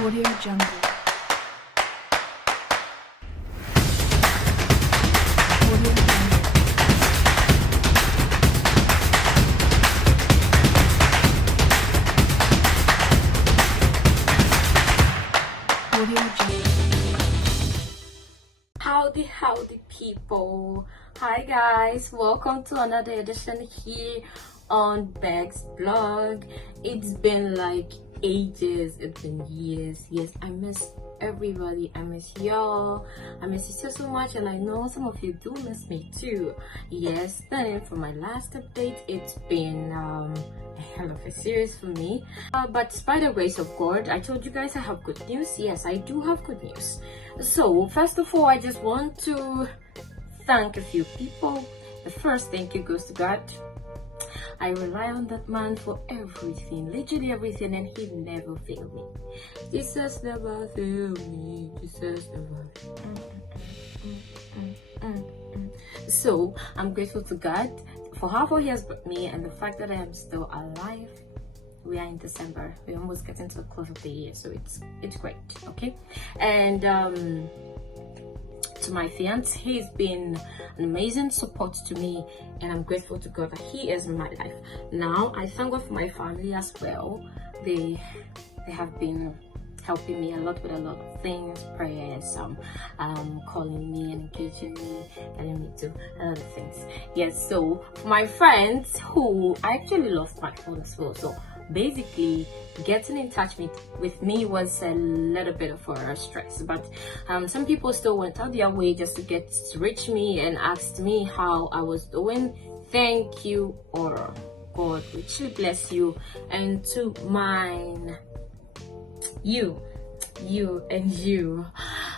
Audio Jungle. Audio Jungle. Audio Jungle. Howdy people. Hi guys, welcome to another edition here on Beks blog. It's been like ages, it's been years. Yes, I miss everybody. I miss y'all. I miss you so much, and I know some of you do miss me too. Yes, then for my last update, it's been a hell of a series for me, but by the grace of God, I told you guys I have good news. Yes, I do have good news. So first of all, I just want to thank a few people. The first thank you goes to God. I rely on that man for everything, literally everything, and he never failed me. Jesus never failed me. Jesus never So I'm grateful to God for how far he has brought me, and the fact that I am still alive. We are in December, we're almost getting to the close of the year, so it's great. Okay, and to my fiance, he's been an amazing support to me, and I'm grateful to God that he is in my life. Now I thank God for my family as well. They have been helping me a lot with a lot of things, prayers, calling me and engaging me, telling me to a lot of things. Yes, so for my friends who I actually lost my phone as well, so basically getting in touch with me was a little bit of a stress, but some people still went out their way just to get to reach me and asked me how I was doing. Thank you, or God richly bless you. And to mine, you and you.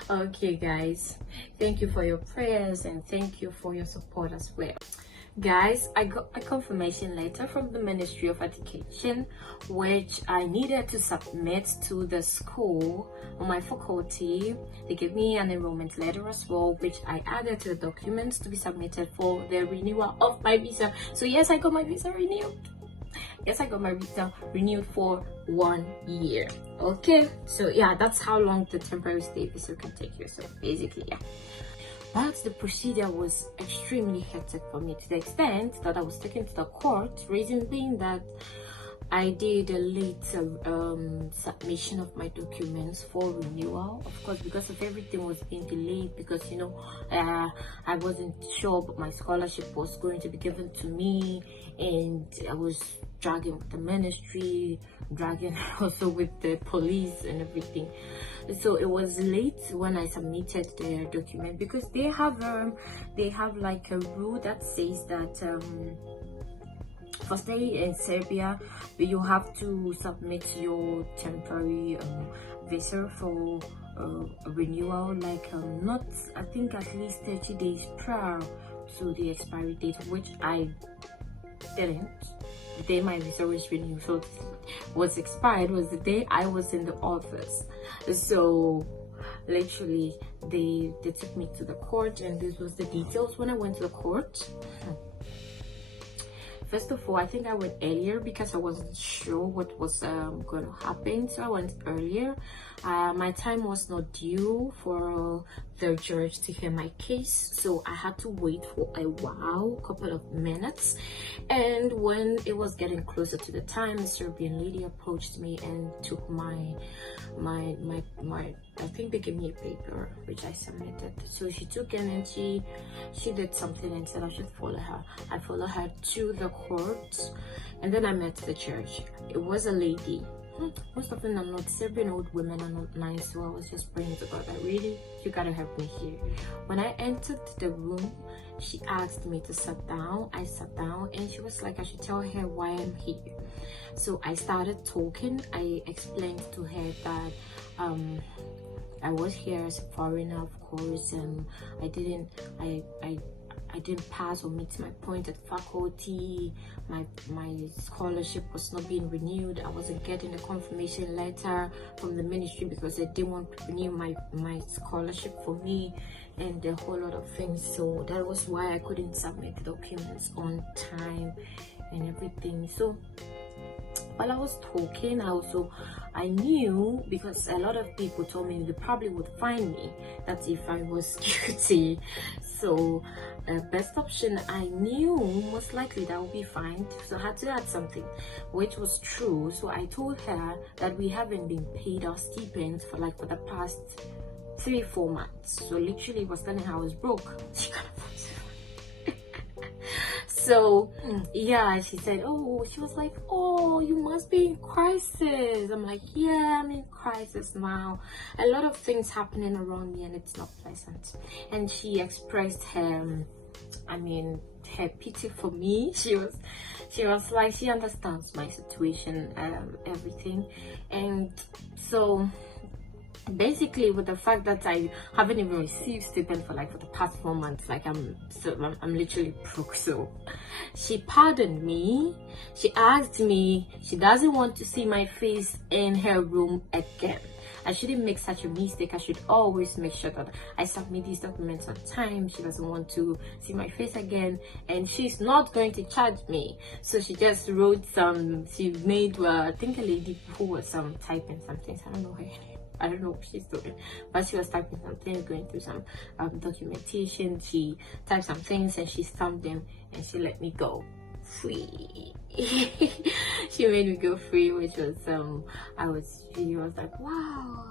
Okay guys, thank you for your prayers and thank you for your support as well. Guys, I got a confirmation letter from the Ministry of Education, which I needed to submit to the school on my faculty. They gave me an enrollment letter as well, which I added to the documents to be submitted for the renewal of my visa. So yes, I got my visa renewed. Yes, I got my visa renewed for 1 year. Okay, so yeah, that's how long the temporary stay visa can take you. So basically, yeah. But the procedure was extremely hectic for me, to the extent that I was taken to the court, reason being that I did a late submission of my documents for renewal, of course, because of everything was being delayed, because I wasn't sure, but my scholarship was going to be given to me, and I was dragging with the ministry, dragging also with the police and everything. So it was late when I submitted the document, because they have like a rule that says that for staying in Serbia, you have to submit your temporary visa for renewal, like not, I think, at least 30 days prior to the expiry date, which I didn't. The day my visa was renewed, so what's expired was the day I was in the office. So literally they took me to the court, and this was the details when I went to the court. First of all, I think I went earlier because I wasn't sure what was going to happen, so I went earlier. My time was not due for the judge to hear my case, so I had to wait for a while, couple of minutes. And when it was getting closer to the time, a Serbian lady approached me and took my I think they gave me a paper which I submitted. So she took it and she did something and said I should follow her. I followed her to the court, and then I met the judge. It was a lady. Most of them are not. Serbian old women are not nice, so I was just praying to God that really, you gotta help me here. When I entered the room, she asked me to sit down. I sat down, and she was like I should tell her why I'm here. So I started talking. I explained to her that I was here as a foreigner, of course, and I didn't pass or meet my point at faculty. My scholarship was not being renewed. I wasn't getting a confirmation letter from the ministry because they didn't want to renew my scholarship for me, and a whole lot of things. So that was why I couldn't submit the documents on time and everything. So while I was talking, I also I knew, because a lot of people told me they probably would find me, that if I was guilty. So best option, I knew most likely that would be fine, so I had to add something, which was true. So I told her that we haven't been paid our stipends for the past 3-4 months. So literally was telling her I was broke. So yeah, she said, oh, she was like, oh, you must be in crisis. I'm like, yeah, I'm in crisis now. A lot of things happening around me and it's not pleasant. And she expressed her pity for me. She was like, she understands my situation, everything. And so basically, with the fact that I haven't even received stipend for the past 4 months, I'm literally broke. So she pardoned me. She asked me, she doesn't want to see my face in her room again. I shouldn't make such a mistake. I should always make sure that I submit these documents on time. She doesn't want to see my face again, and she's not going to charge me. So she just wrote she made I think a lady who was typing some things. I don't know her name. I don't know what she's doing, but she was typing some things, going through some documentation. She typed some things and she stamped them, and she let me go free. She made me go free, which was I was like, wow,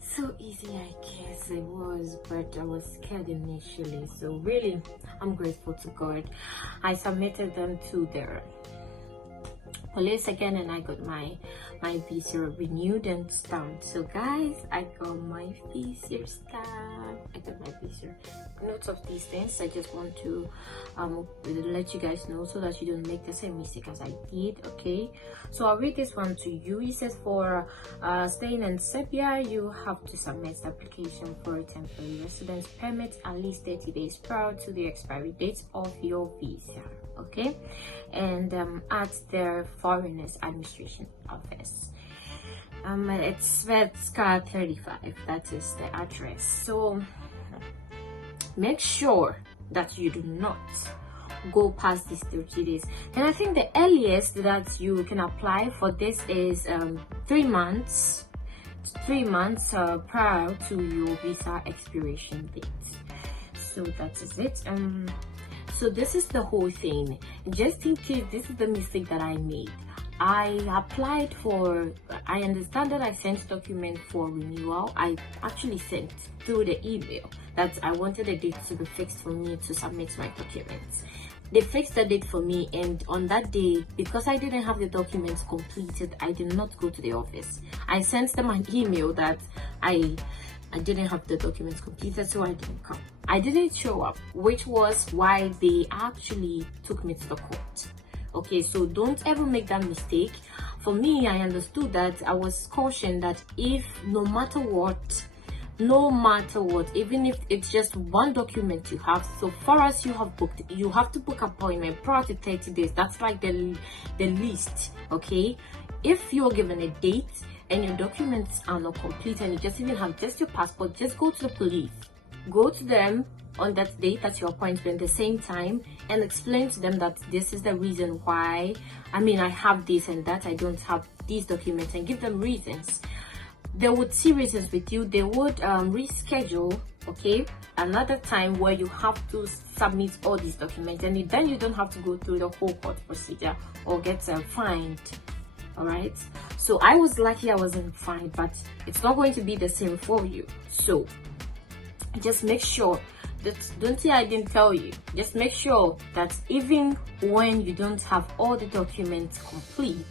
so easy. I guess it was, but I was scared initially. So really, I'm grateful to God. I submitted them to their police again, and I got my visa renewed and stamped. So guys, I got my visa stamped. I got my visa. Notes of these things, I just want to let you guys know so that you don't make the same mistake as I did. Okay, so I'll read this one to you. It says, for staying in Serbia, you have to submit the application for a temporary residence permit at least 30 days prior to the expiry date of your visa. Okay, and at their Foreigners Administration office. It's Svetska 35. That is the address. So make sure that you do not go past these 30 days. And I think the earliest that you can apply for this is 3 months. 3 months prior to your visa expiration date. So that is it. So this is the whole thing. Just in case this is the mistake that I made, I applied for, I understand that I sent document for renewal. I actually sent through the email that I wanted a date to be fixed for me to submit my documents. They fixed the date for me, and on that day, because I didn't have the documents completed, I did not go to the office. I sent them an email that I didn't have the documents completed, so I didn't come. I didn't show up, which was why they actually took me to the court. Okay, so don't ever make that mistake. For me, I understood that, I was cautioned that if no matter what, even if it's just one document you have, so far as you have booked, you have to book appointment prior to 30 days. That's the least. Okay, if you're given a date and your documents are not complete and you just even have just your passport, just go to the police. Go to them on that date at your appointment the same time and explain to them that this is the reason why, I have this and that, I don't have these documents, and give them reasons. They would see reasons with you. They would reschedule, okay, another time where you have to submit all these documents, and then you don't have to go through the whole court procedure or get fined. All right, so I was lucky I wasn't fined, but it's not going to be the same for you. So just make sure that, don't say I didn't tell you, just make sure that even when you don't have all the documents complete,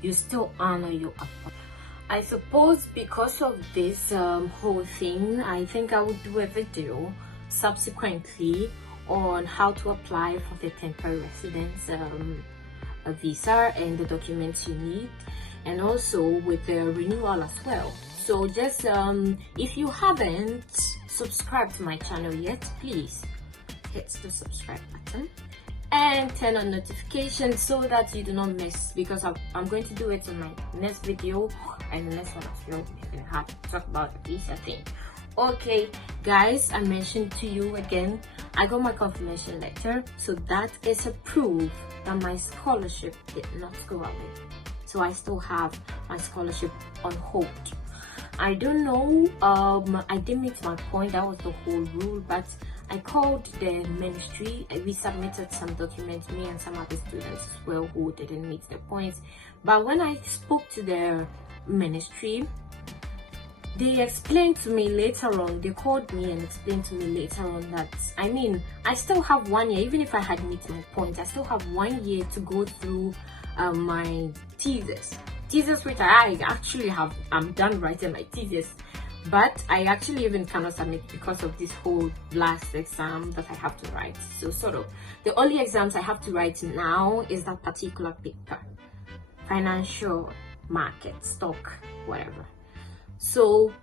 you still honor your appointment. I suppose because of this whole thing, I think I would do a video subsequently on how to apply for the temporary residence visa and the documents you need, and also with the renewal as well. So just if you haven't subscribed to my channel yet, please hit the subscribe button and turn on notifications so that you do not miss, because I'm going to do it in my next video, and the next one as well, we're gonna have to talk about the visa thing. Okay guys, I mentioned to you again, I got my confirmation letter, so that is a proof that my scholarship did not go away. so I still have my scholarship on hold. I don't know, I didn't meet my point, that was the whole rule, but I called the ministry. We submitted some documents, me and some other students as well who didn't meet the points. But when I spoke to the ministry, they explained to me later on, they called me and explained to me later on that, I mean, I still have 1 year, even if I had met my point, I still have 1 year to go through my thesis, which I actually have, I'm done writing my thesis, but I actually even cannot submit because of this whole last exam that I have to write. So sort of, the only exams I have to write now is that particular paper, financial market, stock, whatever. So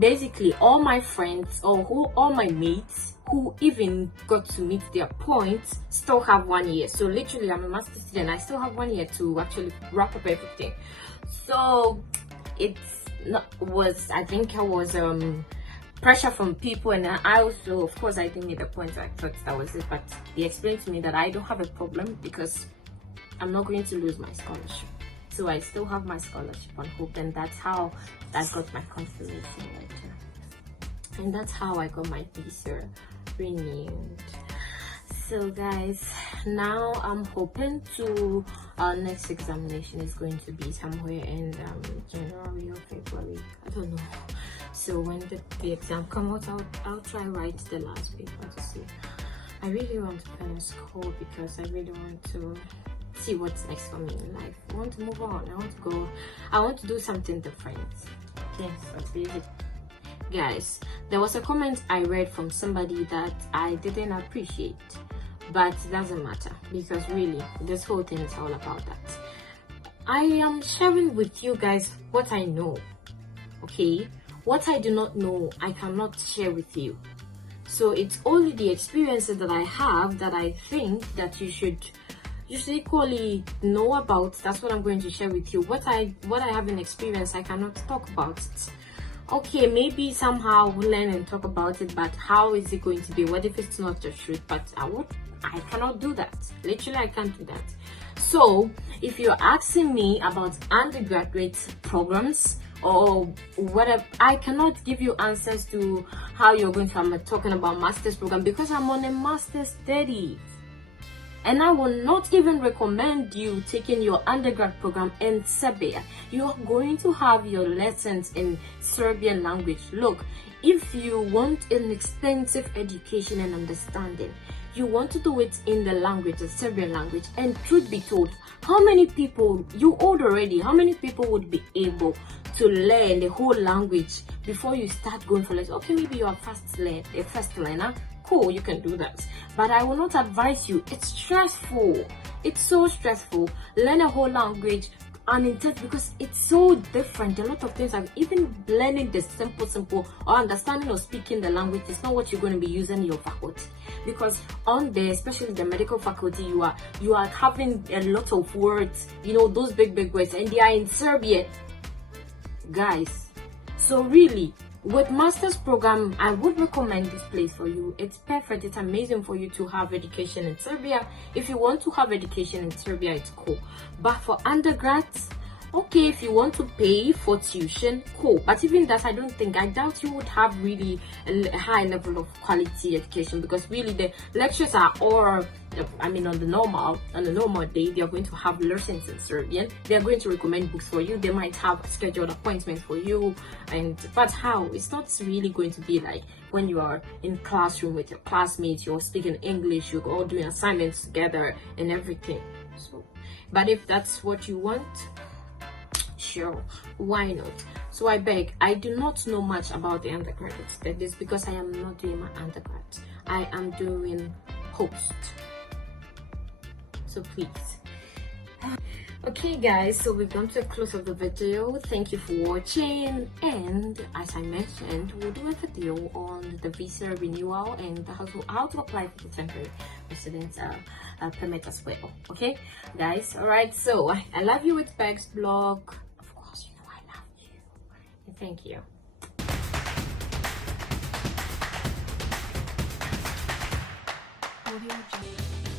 basically all my friends or all my mates who even got to meet their points still have 1 year. So literally, I'm a master's student, I still have 1 year to actually wrap up everything. So I think it was pressure from people, and I also, of course, I didn't meet the points. I thought that was it, but they explained to me that I don't have a problem because I'm not going to lose my scholarship. So I still have my scholarship on hold, and that's how I got my confirmation letter, and that's how I got my visa renewed. So guys, now I'm hoping to our next examination is going to be somewhere in January or February, I don't know. So when the exam comes out, I'll try write the last paper to see. I really want to finish school because I really want to see what's next for me in life. I want to move on. I want to do something different. Yes, that's basic. Guys, there was a comment I read from somebody that I didn't appreciate, but it doesn't matter because really this whole thing is all about that. I am sharing with you guys what I know, okay? What I do not know, I cannot share with you. So it's only the experiences that I have that I think that you should equally know about. That's what I'm going to share with you. What I haven't experienced, I cannot talk about it. Okay, maybe somehow we'll learn and talk about it, but how is it going to be? What if it's not the truth? But I cannot do that. Literally, I can't do that. So if you're asking me about undergraduate programs or whatever, I cannot give you answers to how you're going to. I'm talking about master's program because I'm on a master's study. And I will not even recommend you taking your undergrad program in Serbia. You are going to have your lessons in Serbian language. Look, if you want an extensive education and understanding, you want to do it in the language, the Serbian language. And truth be told, how many people, you old already, how many people would be able to learn the whole language before you start going for lessons? Okay, maybe you are a first learner. Cool, you can do that, but I will not advise you. It's stressful. It's so stressful. Learn a whole language unintense because it's so different. A lot of things, even learning the simple or understanding or speaking the language is not what you're going to be using in your faculty, because on there, especially the medical faculty, you are having a lot of words, you know, those big words, and they are in Serbian, guys. So really, with master's program, I would recommend this place for you. It's perfect. It's amazing for you to have education in Serbia. If you want to have education in Serbia, it's cool. But for undergrads, okay, if you want to pay for tuition, cool. But even that, I doubt you would have really a high level of quality education, because really the lectures are all, I mean, on the normal day, they are going to have lessons in Serbian. They are going to recommend books for you. They might have scheduled appointments for you, but how? It's not really going to be like when you are in classroom with your classmates, you're speaking English, you're all doing assignments together and everything. So, but if that's what you want, sure, why not? So I beg, I do not know much about the undergraduate studies because I am not doing my undergrad. I am doing post. So please. Okay guys, so we've come to a close of the video. Thank you for watching, and as I mentioned, we'll do a video on the visa renewal and how to apply for the temporary residence permit as well. Okay guys, all right, so I love you with Beks blog. Of course, you know I love you, and thank you. Audio Jungle.